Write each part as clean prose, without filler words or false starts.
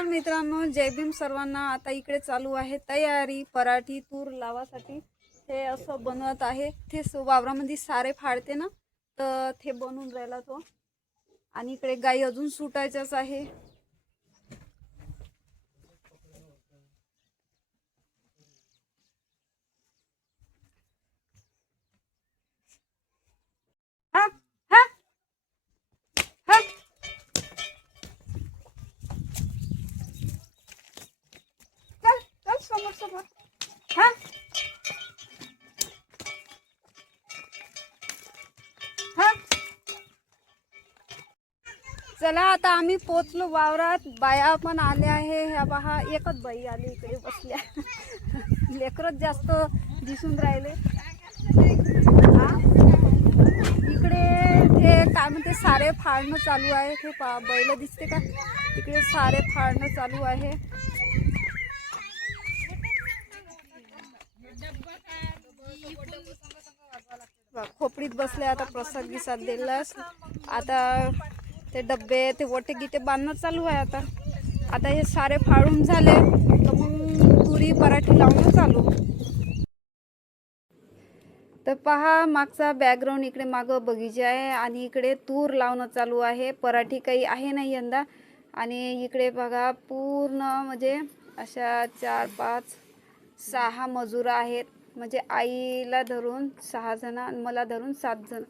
नमस्कार मित्रांनो, जय भीम सर्वांना। आता इकडे चालू आहे तयारी पराठी तूर लावासाठी। हे असं बनवत आहे, ते वावरामध्ये सारे फाडते ना, तर ते बनवून राहिला तो। आणि इकडे गाई अजून सुटायच्याच आहे। हा हा हा चल चल समोर समोर। हा हा चला आता आम्ही पोचलो वावरात। बाया पण आल्या आहे, ह्या पहा एकच बाई आली इकडे बसल्या। लेकरच जास्त दिसून राहिले। हा इकडे ते काय म्हणते सारे फाडणं चालू आहे। ते बैल दिसते का, तिकडे सारे फाडणं चालू आहे। खोपडीत बसले, आता प्रसाद गिसाद दिलास। आता ते डब्बे ते वटे गिटे बांधणं चालू आहे। आता हे सारे फाडून झाले तर मग तुरी पराठी लावणं चालू। तर पहा मागचा बॅकग्राऊंड, इकडे मागं बगीचा आहे आणि इकडे तूर लावणं चालू आहे। पराठी काही आहे नाही यंदा। आणि इकडे बघा पूर्ण म्हणजे अशा 4 5 6 मजूर आहेत, म्हणजे आईला धरून 6 जण आणि मला धरून 7 जण,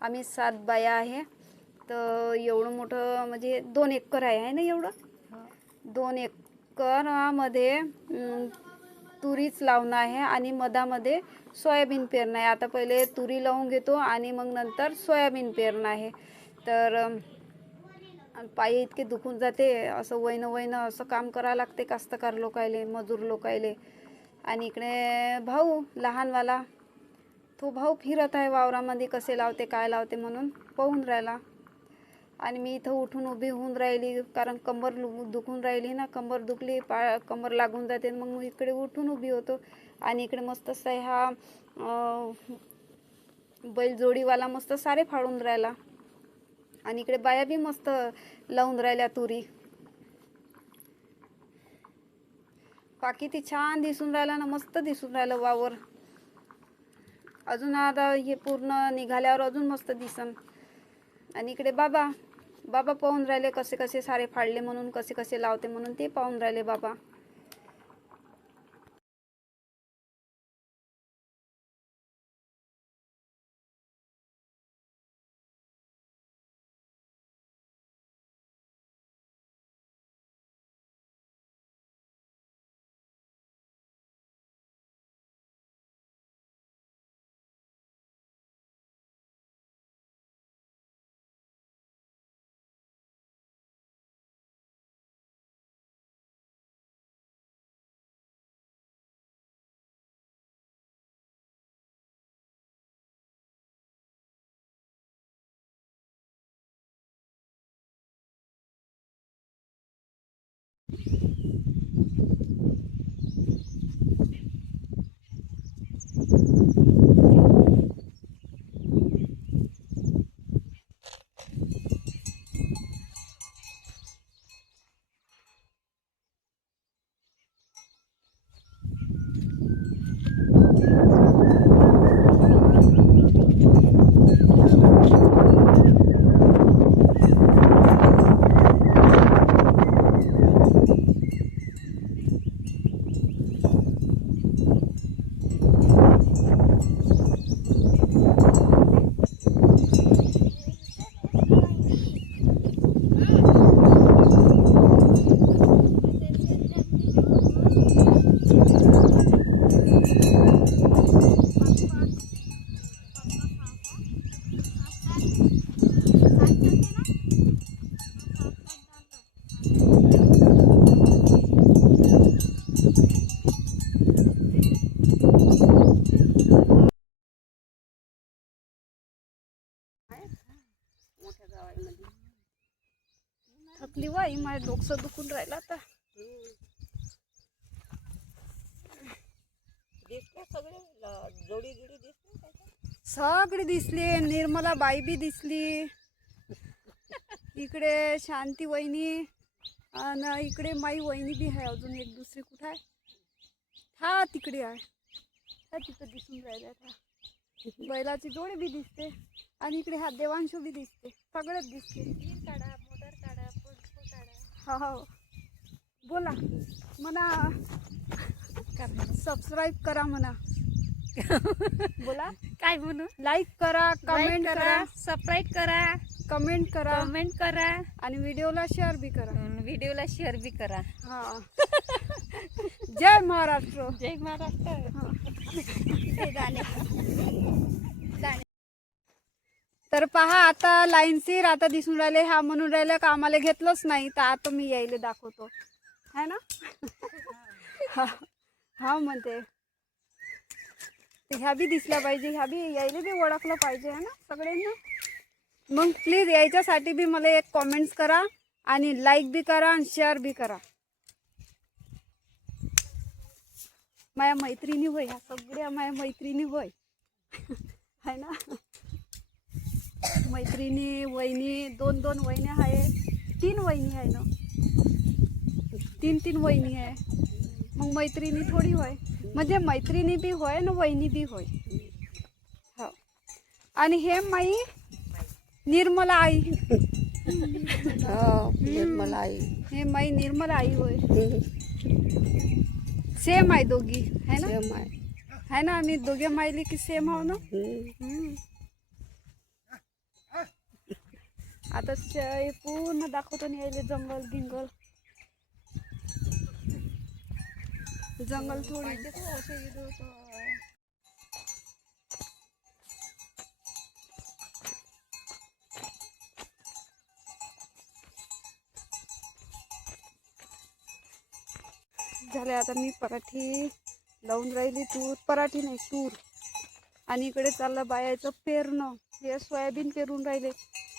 आम्ही 7 बाया आहे। तर एवढं मोठं म्हणजे 2 एकर आहे ना, एवढं 2 एकरमध्ये तुरीच लावणं आहे आणि मधामध्ये सोयाबीन पेरणं आहे। आता पहिले तुरी लावून घेतो आणि मग नंतर सोयाबीन पेरणं आहे। तर पाय इतके दुखून जाते, असं वैनं असं काम करावं लागते कास्तकार लोकायले, मजूर लोकायले। आणि इकडे भाऊ लहानवाला, तो भाऊ फिरत आहे वावरामध्ये, कसे लावते काय लावते म्हणून पाहून राहिला। आणि मी इथं उठून उभी होऊन राहिली, कारण कंबर दुखून राहिली ना, कंबर दुखली कंबर लागून जाते, मग इकडे उठून उभी होतो। आणि इकडे मस्त हा बैलजोडीवाला मस्त सारे फाडून राहिला। आणि इकडे बाया बी मस्त लावून राहिल्या तुरी। किती छान दिसून राहिला ना, मस्त दिसून राहिलं वावर। अजून आता हे पूर्ण निघाल्यावर अजून मस्त दिसन। आणि इकडे बाबा पाहून राहिले कसे कसे सारे फाडले म्हणून, कसे कसे लावते म्हणून ते पाहून राहिले बाबा। थकली वाई, माझं डोकं दुखून राहिलं आता। सगळे दिसली, निर्मला बाई बी दिसली, इकडे शांती वहिनी आणि इकडे माई वहिनी बी आहे, अजून एक दुसरी कुठं आहे, हा तिकडे आहे, हा तिथं दिसून राहिल्या. हा बैलाची जोडी बी दिसते आणि इकडे हा देवांशू बी दिसते, सगळंच दिसते. काढा, मोटर काढा, पंप काढा. हो बोला म्हणा, सबस्क्राईब करा म्हणा. बोला काय म्हणू? लाईक करा, कमेंट करा, सबस्क्राईब करा, कमेंट करा करा आणि व्हिडिओला शेअर बी करा. व्हिडिओला शेअर बी करा. हा जय महाराष्ट्र. जय महाराष्ट्र. तर पहा आता लाईनशीर आता दिसून राहिले. हा म्हणून राहिलं का आम्हाला घेतलंच नाही, तर आता मी यायला दाखवतो है ना. हा म्हणते ह्या बी दिसल्या पाहिजे, ह्या बी यायला बी ओळखलं पाहिजे है ना सगळ्यांना. मग प्लीज यायच्यासाठी बी मला एक कॉमेंट्स करा आणि लाईक बी करा आणि शेअर बी करा. माझ्या मैत्रिणी होय, ह्या सगळ्या माझ्या मैत्रिणी होय है ना. मैत्रिणी वहिनी, दोन दोन वहिनी आहे, 3 वहिनी आहे ना, 3 वहिनी आहे. मग मैत्रिणी थोडी होय, म्हणजे मैत्रिणी बी होय ना वहिनी बी होय. हो आणि हे माई निर्मला आई. निर्मला आई. हे माई निर्मला आई होय. सेम आहे दोघी है ना. सेम आहे. है ना, आम्ही दोघे मायली की सेम आहो ना. आता पूर्ण दाखवतो ना यायले जंगल गिंगल, जंगल थोडी झाले. आता मी पराठी लावून राहिली, पराठी नाही तूर. आणि इकडे चाललं बायाचं पेरणं. हे सोयाबीन पेरून राहिले,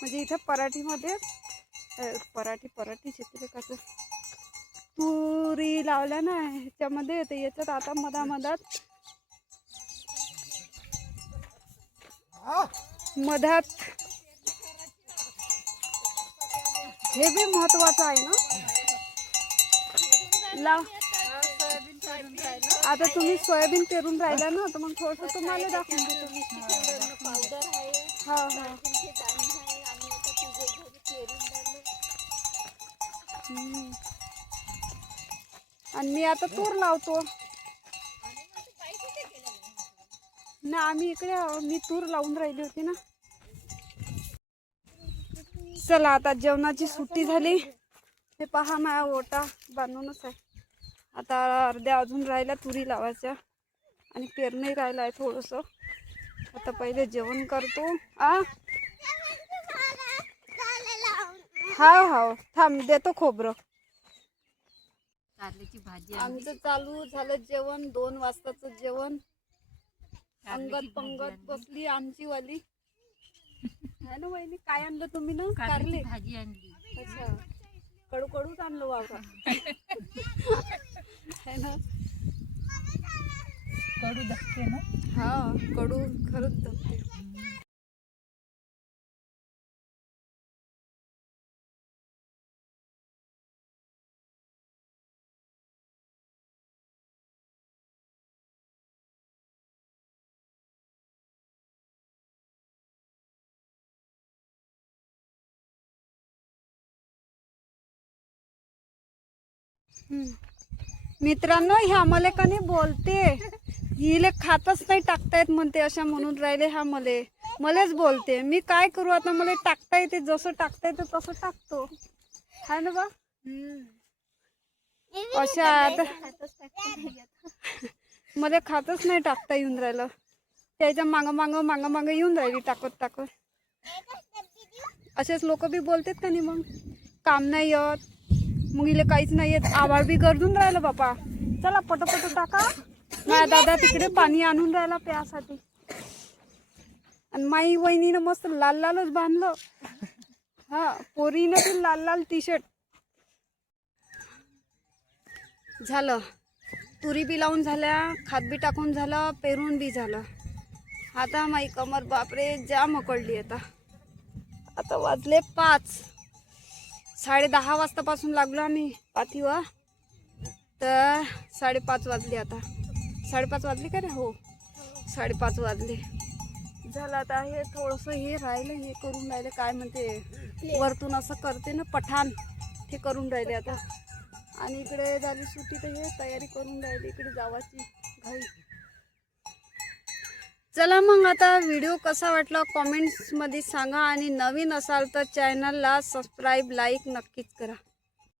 म्हणजे इथं पराठीमध्ये पराठी शेतीले कसं तुरी लावल्या ना ह्याच्यामध्ये, तर याच्यात आता मधात हे बी महत्वाचं आहे ना. लाव आता तुम्ही सोयाबीन पेरून राहिला ना, तर मग थोडंसं तुम्हाला दाखवून देतो. हा हा आणि मी आता तूर लावतो ना. आम्ही इकडे मी तूर लावून राहिली होती ना. चला आता जेवणाची सुट्टी झाली. हे पहा माझ्या ओटा बांधूनच आहे. आता अर्ध्या अजून राहिल्या तुरी लावायच्या आणि पेरणंही राहिलं आहे थोडंसं. आता पहिले जेवण करतो. हा थांब देतो खोबरं. कारल्याची भाजी आमचं चालू झालं जेवण, 2 वाजताचं जेवण. अंगत पंगत बसली आमची वाली है ना. वहिनी काय आणलं तुम्ही ना? कारली भाजी आणली. अच्छा, कडूच आणलं बाबा है ना. कडू दसते ना. हा कडू खरंच दसते. मित्रांनो, ह्या मले का नाही बोलते, हिले खातच नाही टाकतायत म्हणते, अशा म्हणून राहिले. हा मलेच बोलते. मी काय करू आता, मला टाकता येते, जसं टाकता येते तसं टाकतो है ना बा. अशा आता मला खातच नाही टाकता येऊन राहिलं. त्याच्या मागं येऊन राहिली टाकत. असेच लोक बी बोलतात का नाही. मग काम नाही येत, मग इले काहीच नाही येत. आवाज बी गरजून राहिलं बापा. चला पटपट टाका. माझ्या दादा तिकडे पाणी आणून राहिला प्यासाठी. आणि माई वहिनीनं मस्त लालच बांधलं. हा पोरीनं बी लाल टी शर्ट. झालं, तुरी बी लावून झाल्या, खात बी टाकून झालं, पेरून बी झालं. आता माई कमर बापरे जाम अकडली. आता वाजले 5. 10:30 वाजतापासून लागलो आम्ही पाथीवर, तर 5:30 वाजले आता. 5:30 वाजले का रे? हो 5:30 वाजले. झालं आता हे थोडंसं हे राहिलं, हे करून राहिले काय म्हणते वरतून असं करते ना पठाण, ते करून राहिले आता. आणि इकडे झाली सुट्टी तर हे तयारी करून राहिली इकडे जावाची घाई. चला मग आता व्हिडिओ कसा वाटला कॉमेंट्समध्ये सांगा आणि नवीन असाल तर चॅनलला सबस्क्राईब लाईक नक्कीच करा.